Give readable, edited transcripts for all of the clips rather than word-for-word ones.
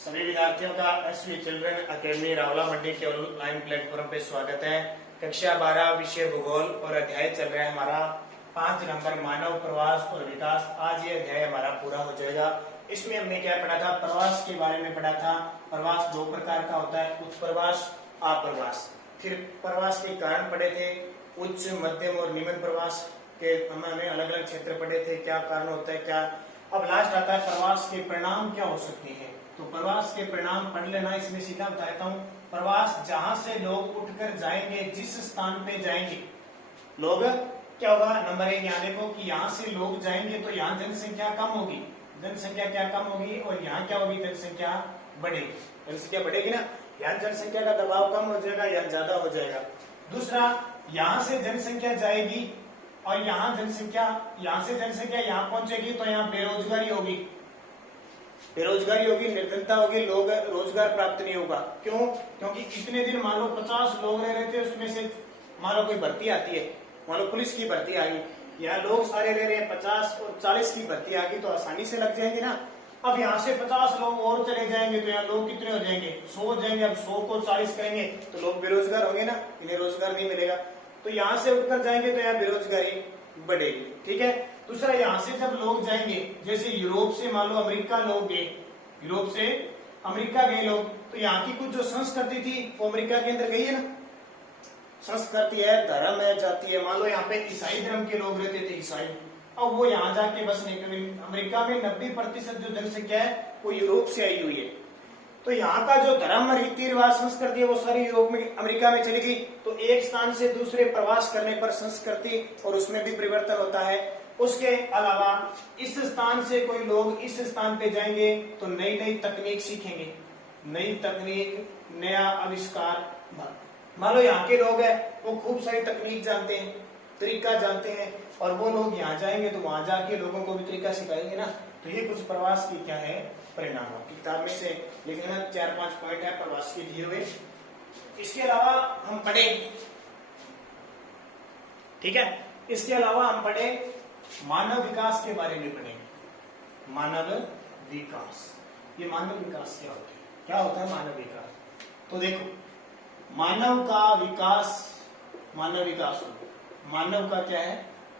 सभी विद्यार्थियों का एसवी चिल्ड्रन अकेडमी रावला मंडी के ऑनलाइन प्लेटफॉर्म पे स्वागत है। कक्षा 12 विषय भूगोल और अध्याय चल रहा है हमारा 5 नंबर मानव प्रवास और विकास। आज ये अध्याय हमारा पूरा हो जाएगा। इसमें हमने क्या पढ़ा था? प्रवास के बारे में पढ़ा था। प्रवास 2 प्रकार का होता है, उत्प्रवास, अप्रवास। फिर प्रवास के कारण पढ़े थे, उच्च, मध्यम और निम्न प्रवास के हमने अलग अलग क्षेत्र पढ़े थे, क्या कारण होता है क्या। अब लास्ट आता है प्रवास के परिणाम क्या हो सकते हैं। तो प्रवास के परिणाम पढ़ लेना। इसमें सीधा बताता हूँ, प्रवास जहां से लोग उठकर जाएंगे, जिस स्थान पे जाएंगे लोग, क्या होगा? नंबर 1 यहाँ देखो कि यहाँ से लोग जाएंगे तो यहाँ जनसंख्या कम होगी, जनसंख्या क्या कम होगी, और यहाँ क्या होगी? जनसंख्या बढ़ेगी। जनसंख्या बढ़ेगी ना, यहाँ जनसंख्या का दबाव कम हो जाएगा, यहाँ ज्यादा हो जाएगा। दूसरा, यहाँ से जनसंख्या जाएगी और यहाँ जनसंख्या, यहाँ से जनसंख्या यहाँ पहुंचेगी तो यहाँ बेरोजगारी होगी, बेरोजगारी होगी, निर्धनता होगी, लोग रोजगार प्राप्त नहीं होगा। क्यों? क्योंकि इतने दिन मान लो 50 लोग रह रहे थे, उसमें से मान लो कोई भर्ती आती है, मान लो पुलिस की भर्ती आ गई, यहाँ लोग सारे रह रहे हैं 50 और 40 की भर्ती आ गई तो आसानी से लग जाएंगे ना। अब यहाँ से 50 लोग और चले जाएंगे तो यहाँ लोग कितने हो जाएंगे? 100 हो जाएंगे। अब 100 को 40 करेंगे तो लोग बेरोजगार होंगे ना, इन्हें रोजगार नहीं मिलेगा। तो यहाँ से उठकर जाएंगे तो यहाँ बेरोजगारी बढ़ेगी। ठीक है। दूसरा, यहाँ से जब लोग जाएंगे, जैसे यूरोप से मान लो अमेरिका लोग गए, यूरोप से अमेरिका गए लोग, तो यहाँ की कुछ जो संस्कृति थी वो अमेरिका के अंदर गई है ना। संस्कृति है, धर्म है, जाति है। मान लो यहाँ पे ईसाई धर्म के लोग रहते थे, ईसाई, अब वो यहाँ जाके बस नहीं। अमेरिका में 90% जो जनसंख्या है वो यूरोप से आई हुई है। तो यहाँ का जो धर्म, रीति रिवाज, संस्कृति है वो सारी यूरोप में, अमेरिका में चली गई। तो एक स्थान से दूसरे प्रवास करने पर संस्कृति और उसमें भी परिवर्तन होता है। उसके अलावा इस स्थान से कोई लोग इस स्थान पे जाएंगे तो नई नई तकनीक सीखेंगे, नई तकनीक, नया आविष्कार। मान लो यहाँ के लोग हैं वो खूब सारी तकनीक जानते हैं, तरीका जानते हैं, और वो लोग यहाँ जाएंगे तो वहां जाके लोगों को भी तरीका सिखाएंगे ना। तो ये कुछ प्रवास की क्या है परिणाम। आपकी किताब में से लिख लेना, 4-5 पॉइंट है प्रवास के दिए हुए। इसके अलावा हम पढ़े, ठीक है, इसके अलावा हम पढ़े मानव विकास के बारे में पढ़ेंगे। मानव विकास, ये मानव विकास क्या होता है? क्या होता है मानव विकास? तो देखो, मानव का विकास, मानव विकास, मानव का क्या है?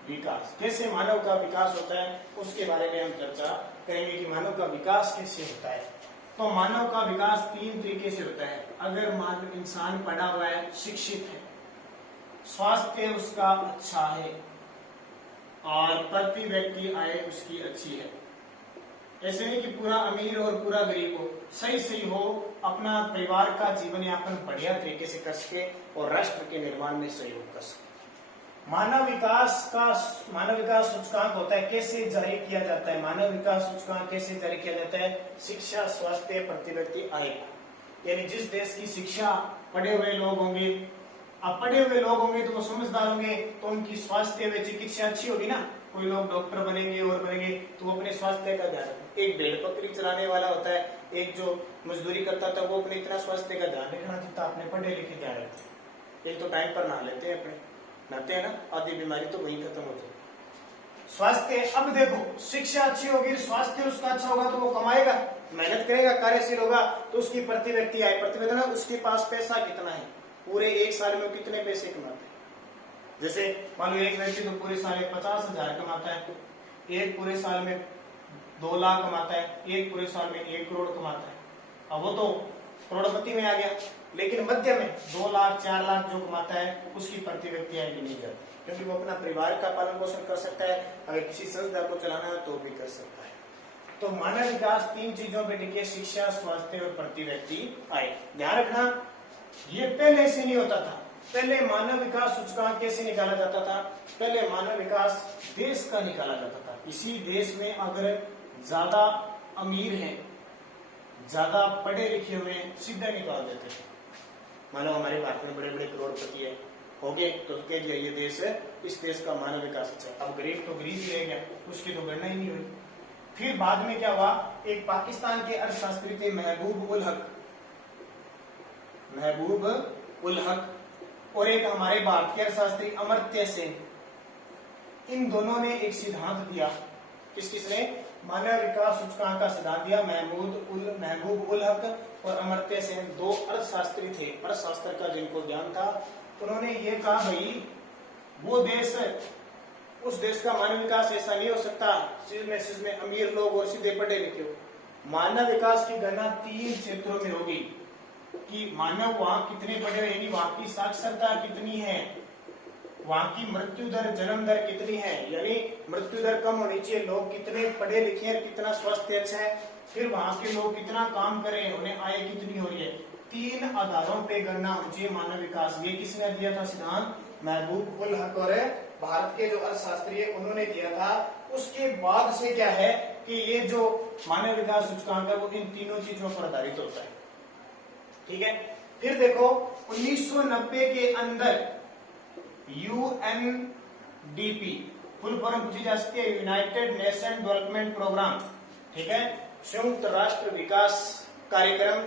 विकास। कैसे मानव का विकास होता है उसके बारे में हम चर्चा करेंगे कि मानव का विकास कैसे होता है। तो मानव का विकास 3 तरीके से होता है। अगर मानव इंसान पढ़ा हुआ है, शिक्षित है, स्वास्थ्य उसका अच्छा है और प्रति व्यक्ति आय उसकी अच्छी है, ऐसे नहीं कि पूरा अमीर और पूरा गरीब हो, सही हो, अपना परिवार का जीवन यापन बढ़िया तरीके से कर सके और राष्ट्र के निर्माण में सहयोग कर सके। मानव विकास सूचकांक होता है, कैसे जारी किया जाता है? मानव विकास सूचकांक कैसे जारी किया जाता है? शिक्षा, स्वास्थ्य, प्रति व्यक्ति आय। यानी जिस देश की शिक्षा, पढ़े हुए लोग होंगे, अब पढ़े हुए लोग होंगे तो वो समझदार होंगे, तो उनकी स्वास्थ्य व चिकित्सा अच्छी होगी ना। कोई लोग डॉक्टर बनेंगे और बनेंगे तो वो अपने स्वास्थ्य का ध्यान रखें। एक भेड़ बकरी चलाने वाला होता है, एक जो मजदूरी करता था, वो अपने इतना स्वास्थ्य का ध्यान रखना चाहता, अपने पढ़े लिखे ध्यान रखते। एक तो टाइम पर नहा लेते हैं, अपने नहाते हैं ना, आधी बीमारी तो वहीं खत्म हो जाए। स्वास्थ्य, अब देखो, शिक्षा अच्छी होगी, स्वास्थ्य उसका अच्छा होगा तो वो कमाएगा, मेहनत करेगा, कार्यशील होगा, तो उसकी प्रति व्यक्ति आय, प्रति व्यक्ति उसके पास पैसा कितना है, पूरे 1 साल में कितने पैसे कमाते हैं। जैसे मान लो एक व्यक्ति तो पूरे साल 50,000 कमाता है, एक पूरे साल में 2 लाख कमाता है, एक पूरे साल में 1 करोड़ कमाता है। अब वो तो करोड़पति में आ गया, लेकिन मध्य में 2 लाख 4 लाख जो कमाता है उसकी प्रति व्यक्ति आय भी नहीं जाती, क्योंकि वो अपना परिवार का पालन पोषण कर सकता है, अगर किसी संस्था को चलाना है तो भी कर सकता है। तो मानव विकास 3 चीजों पे टिके, शिक्षा, स्वास्थ्य और प्रति व्यक्ति आय। ध्यान रखना, ये पहले से नहीं होता था। पहले मानव विकास सूचकांक कैसे निकाला जाता था? पहले मानव विकास देश का निकाला जाता था। इसी देश में अगर ज्यादा अमीर हैं, ज्यादा पढ़े लिखे हुए सीधा निकाल देते थे। मानो हमारे भारत में बड़े बड़े करोड़पति है, हो गए तो कह दिया ये देश है, इस देश का मानव विकास अच्छा है। अब गरीब तो गरीब ही रह गया, उसकी तो गणना ही नहीं हुई। फिर बाद में क्या हुआ? एक पाकिस्तान के अर्थशास्त्री थे महबूब उल हक और एक हमारे भारतीय अर्थशास्त्री अमर्त्य सेन। इन दोनों ने एक सिद्धांत दिया। किसने? मानव विकास सूचकांक का सिद्धांत दिया महबूब उल हक और अमर्त्य सेन, दो अर्थशास्त्री थे, अर्थशास्त्र का जिनको ज्ञान था। उन्होंने ये कहा भाई वो देश, उस देश का मानव विकास ऐसा नहीं हो सकता जिसमें अमीर लोग और सीधे पढ़े लिखे हो। मानव विकास की गणना 3 क्षेत्रों में होगी कि मानव वहां कितने पढ़े हुए, यानी वहां की साक्षरता कितनी है, वहां की मृत्यु दर जन्म दर कितनी है, यानी मृत्यु दर कम होनी चाहिए, लोग कितने पढ़े लिखे हैं, कितना स्वास्थ्य अच्छा है, फिर वहां के लोग कितना काम कर रहे हैं, उन्हें आय कितनी हो रही है। 3 आधारों पे गणना होनी चाहिए मानव विकास। ये किसने दिया था सिद्धांत? महबूब उल हक और भारत के जो अर्थशास्त्री है उन्होंने दिया था। उसके बाद से क्या है कि ये जो मानव विकास सूचकांक है वो इन तीनों चीजों पर आधारित होता है। ठीक है, फिर देखो 1990 के अंदर यूएनडीपी, फुल फॉर्म पूछी जा सकती है, यूनाइटेड नेशन डेवलपमेंट प्रोग्राम, ठीक है, संयुक्त राष्ट्र विकास कार्यक्रम,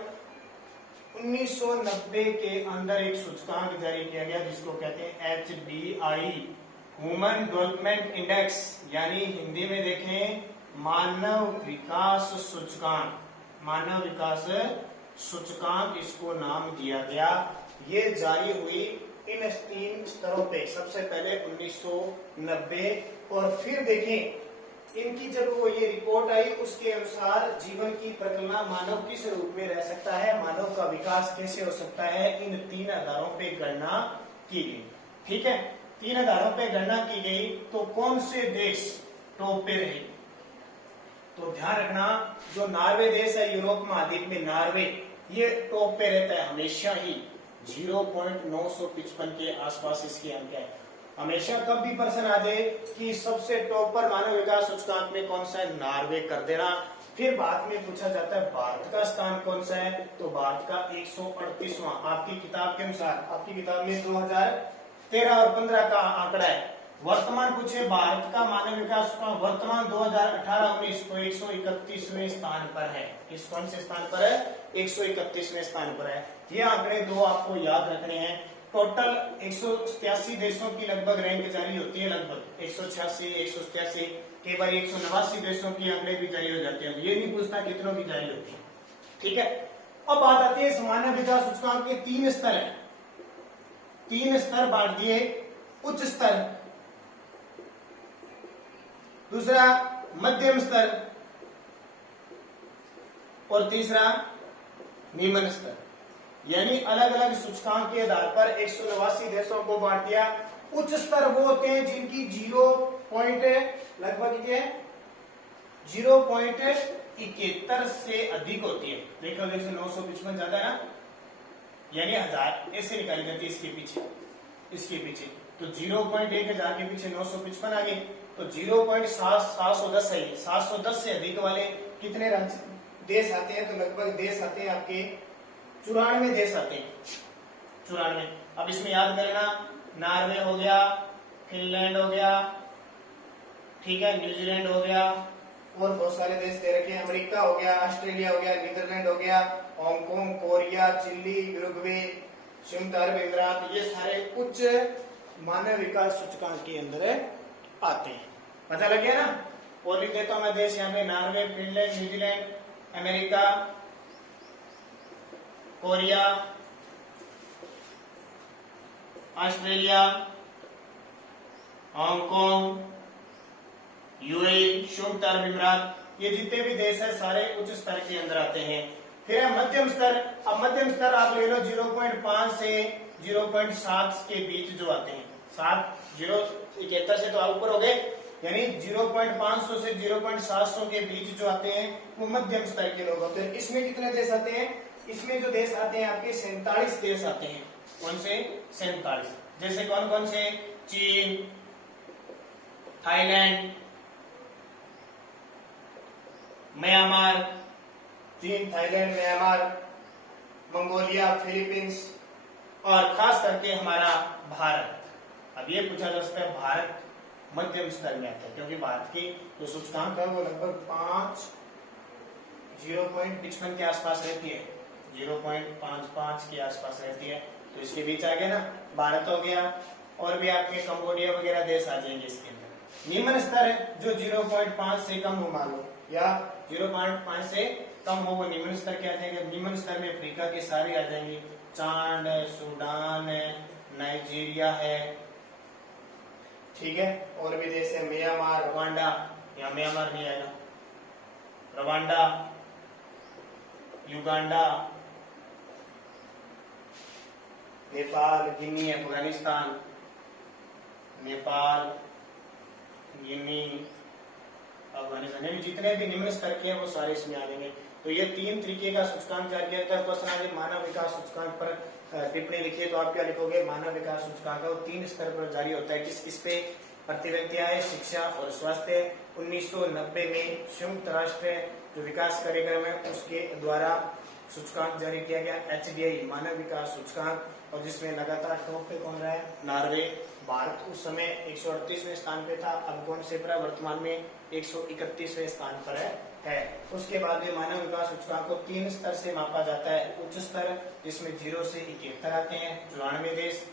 1990 के अंदर एक सूचकांक जारी किया गया जिसको कहते हैं HDI, ह्यूमन डेवलपमेंट इंडेक्स, यानी हिंदी में देखें मानव विकास सूचकांक, मानव विकास सूचकांक इसको नाम दिया गया। ये जारी हुई इन 3 स्तरों पे, सबसे पहले 1990 और फिर देखें इनकी जब वो ये रिपोर्ट आई उसके अनुसार जीवन की प्रक्रिया मानव किस रूप में रह सकता है, मानव का विकास कैसे हो सकता है, इन 3 आधारों पे गणना की गई। ठीक है, 3 आधारों पे गणना की गई तो कौन से देश टॉप पे रहे? तो ध्यान रखना जो नॉर्वे देश है यूरोप महाद्वीप में, नॉर्वे ये टॉप पे रहता है हमेशा ही, 0.955 के आसपास इसके अंक है। हमेशा कब भी प्रश्न आ जाए कि सबसे टॉप पर मानव विकास सूचकांक में कौन सा है, नॉर्वे कर देना। फिर बाद में पूछा जाता है भारत का स्थान कौन सा है, तो भारत का 138वां आपकी किताब के अनुसार, आपकी किताब में 2013 और 15 का आंकड़ा है। वर्तमान पूछे भारत का मानव विकास सूचकांक वर्तमान 2018-19 तो 131वें स्थान पर है। किस कौन से स्थान पर है? 131वें स्थान पर है। ये आंकड़े 2 आपको याद रखने हैं। टोटल 187 देशों की लगभग रैंक जारी होती है, लगभग 186 187, कई बार 189 देशों की आंकड़े भी जारी हो जाते हैं। ये नहीं पूछता कितनों की जारी होती है। ठीक है, अब बात आती है इस मानव विकास सूचकांक के 3 स्तर है, 3 स्तर बांट दिए, उच्च स्तर, दूसरा मध्यम स्तर और तीसरा निम्न स्तर, यानी अलग अलग सूचकांक के आधार पर 189 देशों को बांट दिया। उच्च स्तर वो होते हैं जिनकी 0.71 से अधिक होती है। देखो 955 ज्यादा है ना, यानी 1000 ऐसे निकाली जाती है इसके पीछे तो 0.1000 के पीछे 955 आ गए, तो 0.710 है। 710 से अधिक वाले कितने राज्य देश आते हैं? तो लगभग देश आते हैं आपके 94 देश आते हैं, 94। अब इसमें याद कर लेना, नॉर्वे हो गया, फिनलैंड हो गया, ठीक है, न्यूजीलैंड हो गया, और बहुत सारे देश दे रखे हैं, अमेरिका हो गया, ऑस्ट्रेलिया हो गया, नीदरलैंड हो गया, हांगकांग, कोरिया, चिली, यूरुग्वे, संयुक्त अरब अमीरात, ये सारे उच्च मानव विकास सूचकांक के अंदर आते हैं। पता लग गया ना? और लिख देता हूं मैं देश यहाँ पे, Norway, Finland, New Zealand, America, Korea, Australia, Hong Kong, UAE, संयुक्त अरब अमीरात, ये जितने भी देश है सारे उच्च स्तर के अंदर आते हैं। फिर है मध्यम स्तर। अब मध्यम स्तर आप ले लो 0.5 से 0.7 के बीच जो आते हैं, 0.71 से तो आप ऊपर हो गए, यानी 0.500 से 0.700 के बीच जो आते हैं वो मध्यम स्तर के लोग होते हैं। इसमें कितने देश आते हैं? इसमें जो देश आते हैं आपके 47 देश आते हैं। कौन से? 47। जैसे कौन कौन से? चीन, थाईलैंड, म्यांमार, चीन, थाईलैंड, म्यांमार, मंगोलिया, फिलीपींस और खास करके हमारा भारत। अब ये पूछा जा सकता है भारत मध्यम स्तर में आता है, क्योंकि भारत की जो सूचकांक है वो लगभग 0.55 के आसपास रहती है, 0.55 के आसपास रहती है, तो इसके बीच आ गया ना, भारत हो गया, और भी आपके कंबोडिया वगैरह देश आ जाएंगे इसके अंदर। निम्न स्तर है जो 0.5 से कम हो, मान लो या 0.5 से कम हो वो निम्न स्तर के आ जाएंगे। निम्न स्तर में अफ्रीका के सारे आ जाएंगे, चांद है, सूडान है, नाइजीरिया है, ठीक है, और भी देश है, म्यांमार, रवांडा, या म्यांमार नहीं आएगा, रवांडा, युगांडा, नेपाल, गिनी, अफगानिस्तान, नेपाल, गिनी, अफगानिस्तान, यानी जितने भी निम्न स्तर के हैं वो सारे इसमें आ जाएंगे। तो ये 3 तरीके का सूचकांक जारी किया जाता है। क्वेश्चन आगे मानव विकास सूचकांक पर टिप्पणी लिखिए, तो आप क्या लिखोगे? मानव विकास सूचकांक 3 स्तर पर जारी होता है। किस किस पे? प्रति व्यक्ति आय, शिक्षा और स्वास्थ्य। 1990 में संयुक्त राष्ट्र जो विकास कार्यक्रम है उसके द्वारा सूचकांक जारी किया गया, HDI मानव विकास सूचकांक, और जिसमें लगातार टॉप पे कौन रहा है? नॉर्वे। भारत उस समय 138वें स्थान पे था, अब कौन से पर? वर्तमान में 131वें स्थान पर है। उसके बाद में मानव विकास सूचकांक को 3 स्तर से मापा जाता है। उच्च स्तर जिसमें 0 से 71 आते हैं 94 देश,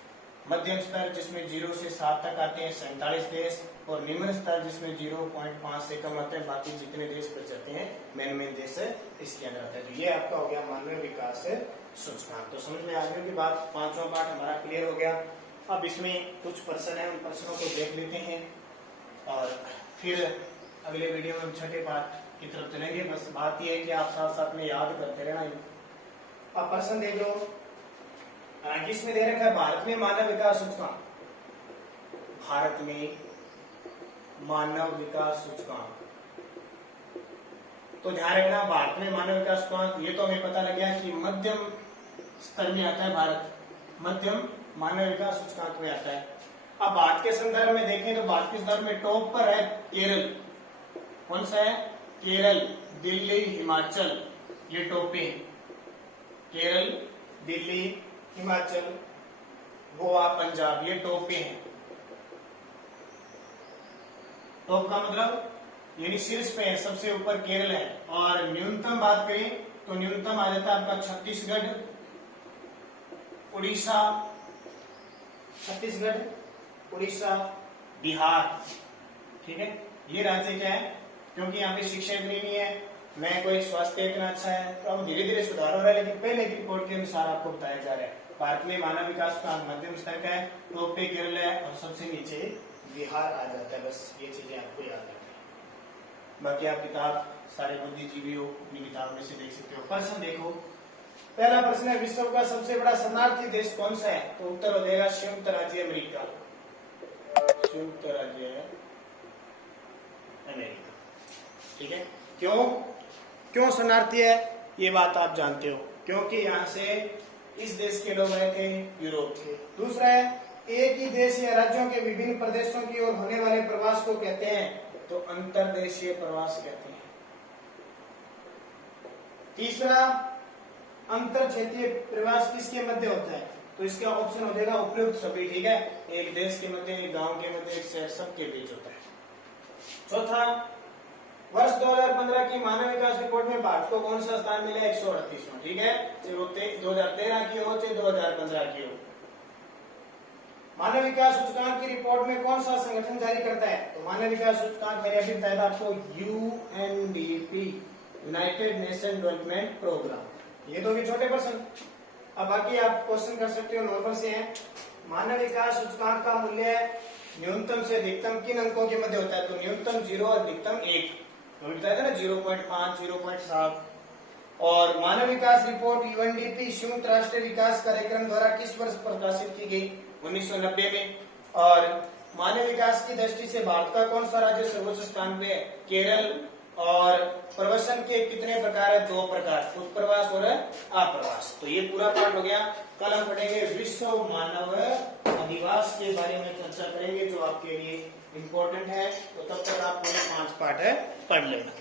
मध्यम स्तर जिसमें 0 से 7 तक आते हैं 47 देश, और निम्न स्तर जिसमें 0.5 से कम आते हैं बाकी जितने देश बचते हैं मेन देश इसके अंदर आता है। तो ये आपका हो गया मानव विकास सूचकांक। तो समझ में आ गई की बात। 5वां पार्ट हमारा क्लियर हो गया। अब इसमें कुछ प्रश्न है, उन प्रश्नों को देख लेते हैं और फिर अगले वीडियो में हम 6ठे पार्ट की तरफ चलेंगे। बस बात यह है कि आप साथ साथ में याद करते रहना। अब प्रश्न देख लो, किसमें दे रखा है? भारत में मानव विकास सूचकांक, भारत में मानव विकास सूचकांक। तो ध्यान रखना, भारत में मानव विकास सूचकांक, ये तो हमें पता लग गया कि मध्यम स्तर में आता है भारत, मध्यम मानव विकास सूचकांक में आता है। अब भारत के संदर्भ में देखें तो भारत के संदर्भ में टॉप पर है केरल। कौन सा है? केरल, दिल्ली, हिमाचल, ये टॉप पे है। केरल, दिल्ली, हिमाचल, गोवा, पंजाब, ये टॉप पे है। टॉप का मतलब यानी शीर्ष पे है, सबसे ऊपर केरल है। और न्यूनतम बात करें तो न्यूनतम आ जाता है आपका छत्तीसगढ़, उड़ीसा, छत्तीसगढ़, उड़ीसा, बिहार, ठीक है। ये राज्य क्या है? क्योंकि यहाँ पे शिक्षा इतनी नहीं है, मैं कोई स्वास्थ्य इतना अच्छा है, तो अब धीरे धीरे सुधार हो रहा है, लेकिन पहले की रिपोर्ट के अनुसार आपको बताया जा रहा है भारत में मानव विकास का मध्यम स्तर का है, टॉप पे केरल है और सबसे नीचे बिहार आ जाता है। बस ये चीजें आपको याद रखनी है। बाकी आप किताब सारे बुद्धिजीवी हो अपनी किताब में से देख सकते हो। प्रश्न देखो, पहला प्रश्न है, विश्व का सबसे बड़ा शरणार्थी देश कौन सा है? तो उत्तर हो जाएगा संयुक्त राज्य अमेरिका, संयुक्त राज्य अमेरिका, ठीक है। क्यों शरणार्थी है ये बात आप जानते हो, क्योंकि यहाँ से इस देश के लोग आए थे यूरोप के। दूसरा है, एक ही देश या राज्यों के विभिन्न प्रदेशों की ओर होने वाले प्रवास को कहते हैं? तो अंतर्देशीय प्रवास कहते हैं। तीसरा, अंतर क्षेत्रीय प्रवास किसके मध्य होता है? तो इसका ऑप्शन हो जाएगा उपयुक्त सभी, ठीक है। एक देश के मध्य, एक गांव के मध्य, एक शहर, सबके बीच होता है। चौथा, वर्ष 2015 की मानव विकास रिपोर्ट में भारत को कौन सा स्थान मिला? 138वां, ठीक है। चाहे वो 2013 की हो चाहे 2015 की हो। मानव विकास सूचकांक की रिपोर्ट में कौन सा संगठन जारी करता है? तो मानव विकास सूचकांक मैंने अभी बताया था आपको, UNDP, United Nation Development Programme. ये तो भी छोटे प्रश्न। अब बाकी आप क्वेश्चन कर सकते हो, नॉर्मल से है। मानव विकास सूचकांक का मूल्य न्यूनतम से अधिकतम किन अंकों के मध्य होता है? तो न्यूनतम 0 और अधिकतम 1, बताया था ना, 0.5, 0.7। और मानव विकास रिपोर्ट UNDP संयुक्त राष्ट्र विकास कार्यक्रम द्वारा किस वर्ष प्रकाशित की गई? 1990 में। और मानव विकास की दृष्टि से भारत का कौन सा राज्य सर्वोच्च स्थान पे है? केरल। और प्रवसन के कितने प्रकार है? 2 प्रकार, उत्प्रवास और आप्रवास। तो ये पूरा पार्ट हो गया। कल हम पढ़ेंगे विश्व मानव अधिवास के बारे में चर्चा करेंगे, जो आपके लिए इम्पोर्टेंट है। तो तब तक आप पूरे 5 पार्ट पढ़ लेना।